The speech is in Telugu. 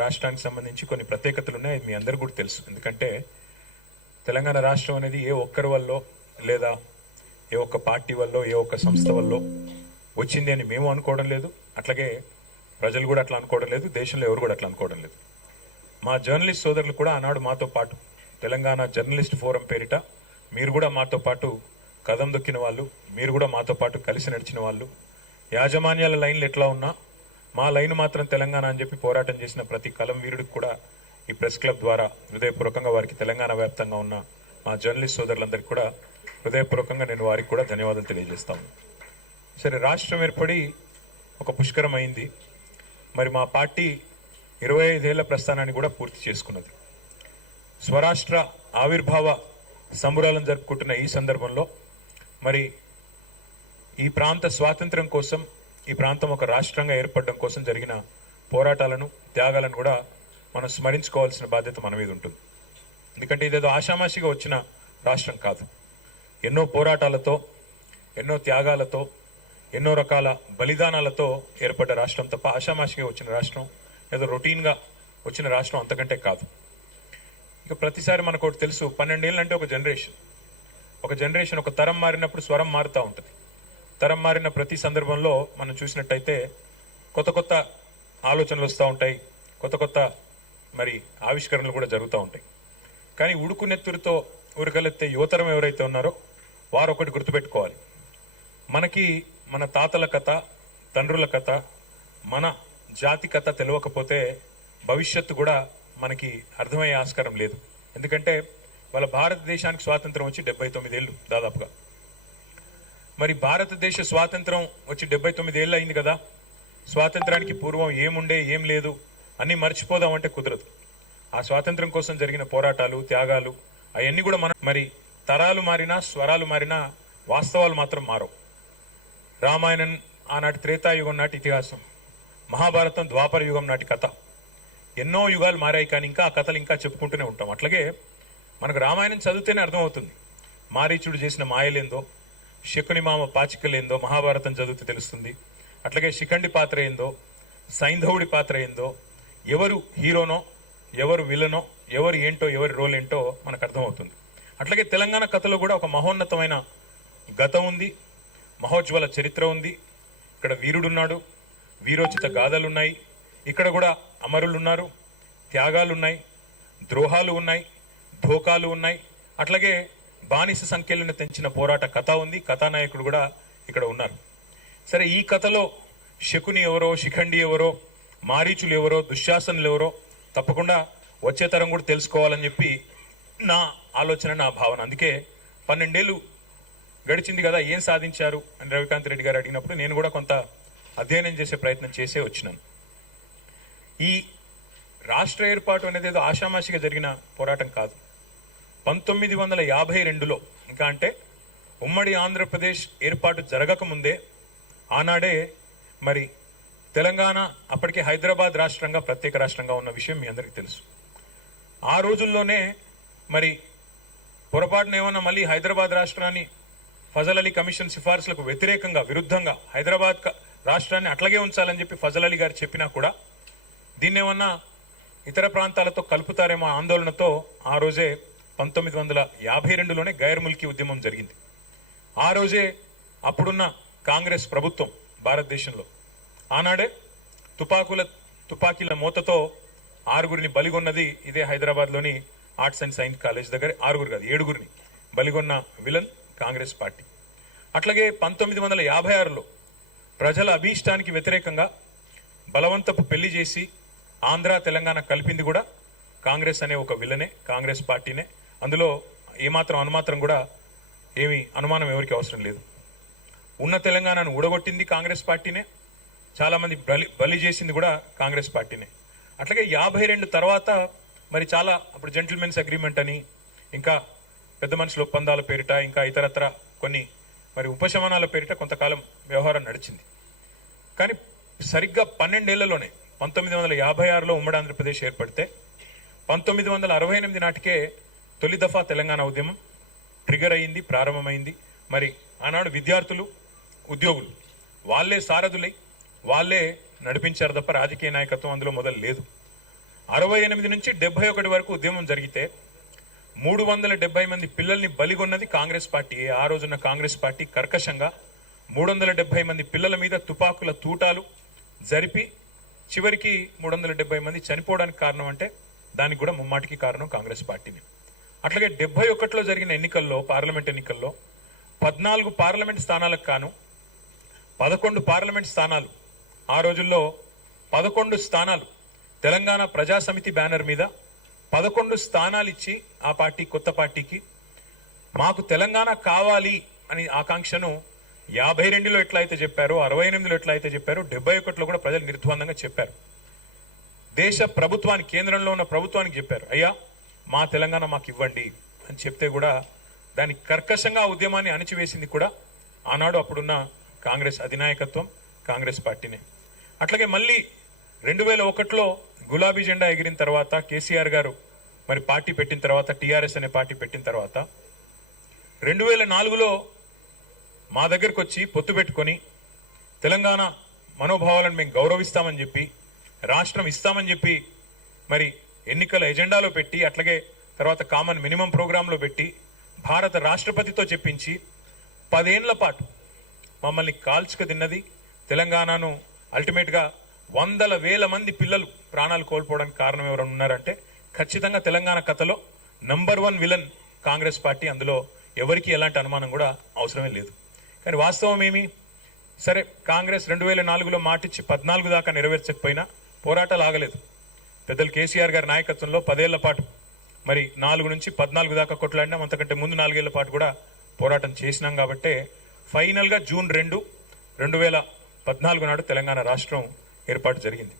రాష్ట్రానికి సంబంధించి కొన్ని ప్రత్యేకతలు ఉన్నాయి, మీ అందరికీ కూడా తెలుసు. ఎందుకంటే తెలంగాణ రాష్ట్రం అనేది ఏ ఒక్కరి వల్ల లేదా ఏ ఒక్క పార్టీ వల్ల ఏ ఒక్క సంస్థ వల్ల వచ్చింది అని మేము అనుకోవడం లేదు, అట్లాగే ప్రజలు కూడా అట్లా అనుకోవడం లేదు, దేశంలో ఎవరు కూడా అట్లా అనుకోవడం లేదు. మా జర్నలిస్ట్ సోదరులు కూడా ఆనాడు మాతో పాటు తెలంగాణ జర్నలిస్ట్ ఫోరం పేరిట మీరు కూడా మాతో పాటు కదం దొక్కిన వాళ్ళు, మీరు కూడా మాతో పాటు కలిసి నడిచిన వాళ్ళు, యాజమాన్యాల లైన్లు ఎట్లా ఉన్నా మా లైన్ మాత్రం తెలంగాణ అని చెప్పి పోరాటం చేసిన ప్రతి కలం వీరుడికి కూడా ఈ ప్రెస్ క్లబ్ ద్వారా హృదయపూర్వకంగా వారికి తెలంగాణ వ్యాప్తంగా ఉన్న మా జర్నలిస్ట్ సోదరులందరికీ కూడా హృదయపూర్వకంగా నేను వారికి కూడా ధన్యవాదాలు తెలియజేస్తాను. సరే, రాష్ట్రం ఏర్పడి ఒక పుష్కరం అయింది. మరి మా పార్టీ 25 ఏళ్ల ప్రస్థానాన్ని కూడా పూర్తి చేసుకున్నది. స్వరాష్ట్ర ఆవిర్భావ సంబురాలను జరుపుకుంటున్న ఈ సందర్భంలో మరి ఈ ప్రాంత స్వాతంత్ర్యం కోసం, ఈ ప్రాంతం ఒక రాష్ట్రంగా ఏర్పడడం కోసం జరిగిన పోరాటాలను, త్యాగాలను కూడా మనం స్మరించుకోవాల్సిన బాధ్యత మన మీద ఉంటుంది. ఎందుకంటే ఇదేదో ఆషామాషిగా వచ్చిన రాష్ట్రం కాదు. ఎన్నో పోరాటాలతో, ఎన్నో త్యాగాలతో, ఎన్నో రకాల బలిదానాలతో ఏర్పడ్డ రాష్ట్రం తప్ప ఆషామాషిగా వచ్చిన రాష్ట్రం, ఏదో రొటీన్గా వచ్చిన రాష్ట్రం అంతకంటే కాదు. ఇక ప్రతిసారి మనకు ఒకటి తెలుసు, 12 ఏళ్ళు అంటే ఒక జనరేషన్, ఒక తరం మారినప్పుడు స్వరం మారుతూ ఉంటుంది. తరం మారిన ప్రతి సందర్భంలో మనం చూసినట్టయితే కొత్త కొత్త ఆలోచనలు వస్తూ ఉంటాయి, కొత్త కొత్త మరి ఆవిష్కరణలు కూడా జరుగుతూ ఉంటాయి. కానీ ఉడుకు నెత్తురుతో ఉరకలెత్తే యువతరం ఎవరైతే ఉన్నారో వారు ఒకటి గుర్తుపెట్టుకోవాలి, మనకి మన తాతల కథ, తండ్రుల కథ, మన జాతి కథ తెలియకపోతే భవిష్యత్తు కూడా మనకి అర్థమయ్యే ఆస్కారం లేదు. ఎందుకంటే వాళ్ళ భారతదేశానికి స్వాతంత్రం వచ్చి 79 ఏళ్ళు దాదాపుగా. మరి భారతదేశ స్వాతంత్రం వచ్చి 79 ఏళ్ళు అయింది కదా, స్వాతంత్రానికి పూర్వం ఏముండే ఏం లేదు అన్ని మర్చిపోదామంటే కుదరదు. ఆ స్వాతంత్రం కోసం జరిగిన పోరాటాలు, త్యాగాలు అవన్నీ కూడా మరి తరాలు మారినా, స్వరాలు మారినా వాస్తవాలు మాత్రం మారవు. రామాయణం ఆనాటి త్రేతాయుగం నాటి ఇతిహాసం, మహాభారతం ద్వాపర యుగం నాటి కథ, ఎన్నో యుగాలు మారాయి, కానీ ఇంకా ఆ కథలు ఇంకా చెప్పుకుంటూనే ఉంటాం. అట్లాగే మనకు రామాయణం చదివితేనే అర్థమవుతుంది మారీచుడు చేసిన మాయలేందో, శకుని మామ పాచికలేందో మహాభారతం చదివితే తెలుస్తుంది. అట్లాగే శిఖండి పాత్ర ఏందో, సైంధవుడి పాత్ర ఏందో, ఎవరు హీరోనో, ఎవరు విలనో, ఎవరు ఏంటో, ఎవరి రోల్ ఏంటో మనకు అర్థమవుతుంది. అట్లాగే తెలంగాణ కథలో కూడా ఒక మహోన్నతమైన గతం ఉంది, మహోజ్వల చరిత్ర ఉంది. ఇక్కడ వీరుడున్నాడు, వీరోచిత గాథలున్నాయి, ఇక్కడ కూడా అమరులున్నారు, త్యాగాలున్నాయి, ద్రోహాలు ఉన్నాయి, ధోకాలు ఉన్నాయి. అట్లాగే బానిస సంఖ్యలను తెంచిన పోరాట కథ ఉంది, కథానాయకుడు కూడా ఇక్కడ ఉన్నారు. సరే, ఈ కథలో శకుని ఎవరో, శిఖండి ఎవరో, మారీచులు ఎవరో, దుశ్శాసనులు ఎవరో తప్పకుండా వచ్చే తరం కూడా తెలుసుకోవాలని చెప్పి నా ఆలోచన, నా భావన. అందుకే 12 ఏళ్ళు గడిచింది కదా, ఏం సాధించారు అని రవికాంత్ రెడ్డి గారు అడిగినప్పుడు నేను కూడా కొంత అధ్యయనం చేసే ప్రయత్నం చేసే వచ్చినాను. ఈ రాష్ట్ర ఏర్పాటు అనేది ఏదో ఆషామాషిగా జరిగిన పోరాటం కాదు. 1952లో, ఇంకా అంటే ఉమ్మడి ఆంధ్రప్రదేశ్ ఏర్పాటు జరగకముందే ఆనాడే మరి తెలంగాణ అప్పటికే హైదరాబాద్ రాష్ట్రంగా, ప్రత్యేక రాష్ట్రంగా ఉన్న విషయం మీ అందరికీ తెలుసు. ఆ రోజుల్లోనే మరి పొరపాటున ఏమన్నా మళ్ళీ హైదరాబాద్ రాష్ట్రాన్ని ఫజల్ అలీ కమిషన్ సిఫార్సులకు వ్యతిరేకంగా, విరుద్ధంగా హైదరాబాద్ రాష్ట్రాన్ని అట్లాగే ఉంచాలని చెప్పి ఫజల్ అలీ గారు చెప్పినా కూడా దీన్నేమన్నా ఇతర ప్రాంతాలతో కలుపుతారేమో ఆందోళనతో ఆ రోజే 1952లోనే గైర్ ముల్కీ ఉద్యమం జరిగింది. ఆ రోజే అప్పుడున్న కాంగ్రెస్ ప్రభుత్వం భారతదేశంలో ఆనాడే తుపాకీల మూతతో 6గురిని బలిగొన్నది ఇదే హైదరాబాద్లోని ఆర్ట్స్ అండ్ సైన్స్ కాలేజ్ దగ్గర. 6గురు కాదు, 7గురిని బలిగొన్న విలన్ కాంగ్రెస్ పార్టీ. అట్లాగే 1956లో ప్రజల అభీష్టానికి వ్యతిరేకంగా బలవంతపు పెళ్లి చేసి ఆంధ్ర తెలంగాణ కలిపింది కూడా కాంగ్రెస్ అనే ఒక విలనే, కాంగ్రెస్ పార్టీనే. అందులో ఏమాత్రం అనుమాత్రం కూడా అనుమానం ఎవరికి అవసరం లేదు. ఉన్న తెలంగాణను ఊడగొట్టింది కాంగ్రెస్ పార్టీనే, చాలా మంది బలి చేసింది కూడా కాంగ్రెస్ పార్టీనే. అట్లాగే 52 తర్వాత మరి చాలా అప్పుడు జెంటిల్మెన్స్ అగ్రిమెంట్ అని, ఇంకా పెద్ద మనుషుల ఒప్పందాల పేరిట, ఇంకా ఇతరత్ర కొన్ని మరి ఉపశమనాల పేరిట కొంతకాలం వ్యవహారం నడిచింది. కానీ సరిగ్గా 12 ఏళ్లలోనే 1956లో ఉమ్మడి ఆంధ్రప్రదేశ్ ఏర్పడితే 1968 నాటికే తొలి దఫా తెలంగాణ ఉద్యమం ట్రిగర్ అయింది, ప్రారంభమైంది. మరి ఆనాడు విద్యార్థులు, ఉద్యోగులు వాళ్లే సారథులై వాళ్లే నడిపించారు తప్ప రాజకీయ నాయకత్వం అందులో మొదలు లేదు. 68 నుంచి 71 వరకు ఉద్యమం జరిగితే 370 మంది పిల్లల్ని బలిగొన్నది కాంగ్రెస్ పార్టీ. ఆ రోజున్న కాంగ్రెస్ పార్టీ కర్కశంగా 370 మంది పిల్లల మీద తుపాకుల తూటాలు జరిపి చివరికి 370 మంది చనిపోవడానికి కారణం అంటే దానికి కూడా ముమ్మాటికి కారణం కాంగ్రెస్ పార్టీని. అట్లాగే 71లో జరిగిన ఎన్నికల్లో, పార్లమెంట్ ఎన్నికల్లో 14 పార్లమెంట్ స్థానాలకు కాను 11 పార్లమెంట్ స్థానాలు, ఆ రోజుల్లో 11 స్థానాలు తెలంగాణ ప్రజాసమితి బ్యానర్ మీద 11 స్థానాలు ఇచ్చి ఆ పార్టీ, కొత్త పార్టీకి మాకు తెలంగాణ కావాలి అని ఆకాంక్షను 52లో ఎట్లా అయితే చెప్పారో, 68లో ఎట్లా అయితే చెప్పారో, 71లో కూడా ప్రజలు నిర్ద్వందంగా చెప్పారు. దేశ ప్రభుత్వానికి, కేంద్రంలో ఉన్న ప్రభుత్వానికి చెప్పారు, అయ్యా మా తెలంగాణ మాకు ఇవ్వండి అని చెప్తే కూడా దాని కర్కశంగా ఆ ఉద్యమాన్ని అణిచివేసింది కూడా ఆనాడు అప్పుడున్న కాంగ్రెస్ అధినాయకత్వం, కాంగ్రెస్ పార్టీనే. అట్లాగే మళ్ళీ 2001లో గులాబీ జెండా ఎగిరిన తర్వాత, కేసీఆర్ గారు మరి పార్టీ పెట్టిన తర్వాత, టీఆర్ఎస్ అనే పార్టీ పెట్టిన తర్వాత 2004లో మా దగ్గరకు వచ్చి పొత్తు పెట్టుకొని తెలంగాణ మనోభావాలను మేము గౌరవిస్తామని చెప్పి, రాష్ట్రం ఇస్తామని చెప్పి మరి ఎన్నికల ఎజెండాలో పెట్టి, అట్లాగే తర్వాత కామన్ మినిమం ప్రోగ్రాంలో పెట్టి, భారత రాష్ట్రపతితో చెప్పించి 10 ఏళ్ల పాటు మమ్మల్ని కాల్చుక తిన్నది తెలంగాణను. అల్టిమేట్ గా 100,000 మంది పిల్లలు ప్రాణాలు కోల్పోవడానికి కారణం ఎవరైనా ఉన్నారంటే ఖచ్చితంగా తెలంగాణ కథలో నంబర్ 1 విలన్ కాంగ్రెస్ పార్టీ. అందులో ఎవరికి ఎలాంటి అనుమానం కూడా అవసరమే లేదు. కానీ వాస్తవం ఏమి? సరే, కాంగ్రెస్ 2004లో మాటిచ్చి 14 దాకా నెరవేర్చకపోయినా పోరాటాలు ఆగలేదు. పెద్దలు కేసీఆర్ గారి నాయకత్వంలో 10 ఏళ్ల పాటు మరి 4 నుంచి 14 దాకా కొట్లాడినాం. అంతకంటే ముందు 4 ఏళ్ల పాటు కూడా పోరాటం చేసినాం. కాబట్టి ఫైనల్ గా జూన్ 2, 2014 నాడు తెలంగాణ రాష్ట్రం ఏర్పాటు జరిగింది.